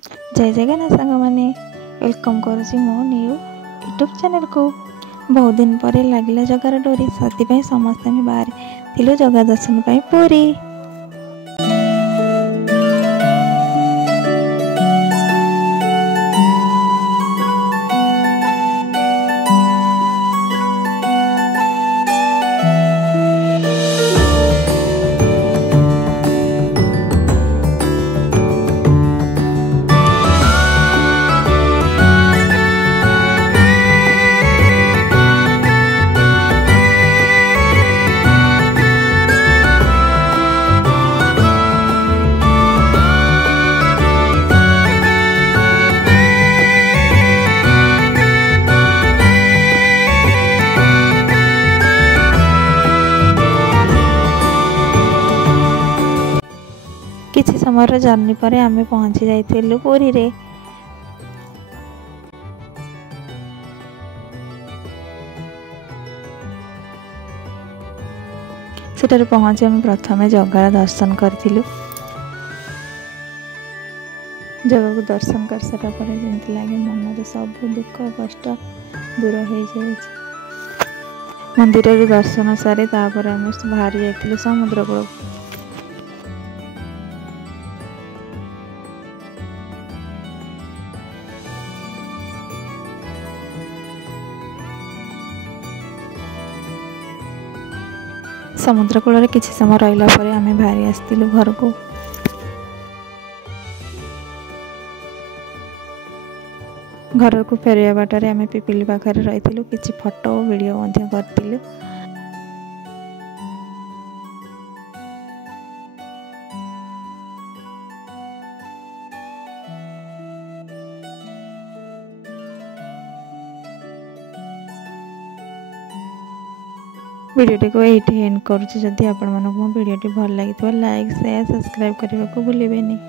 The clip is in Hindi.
जय जगन्नाथ सांग मैंने वेलकम करुँची मो न्यू यूट्यूब चैनल को। बहुत दिन पर लगे जगार डोरी से समस्ते बाहर थिलु जगह दर्शन पर पूरी। किसी समय जर्नी पर आम पहुँची जाइलु पुरी रे। सेठारे पहुँची आम प्रथम जगार दर्शन करूँ। जगह को दर्शन कर सारा पर जमी लगे मन सब दुख कष्ट दूर हो जाए। मंदिर दर्शन सारी तापर आम बाहरी जाइलु समुद्र कूल। समुद्र कूल किसी समय रहा पर आम बाहरी आसलु घर को। घर को फेरिया बाटर आम पिपिली पाखे रही किसी फोटो और वीडियो करूँ। वीडियो को ये एंड करुँच। जदि आपण मानक मो वीडियो भल लगी लाइक शेयर सब्सक्राइब करने को भूलें।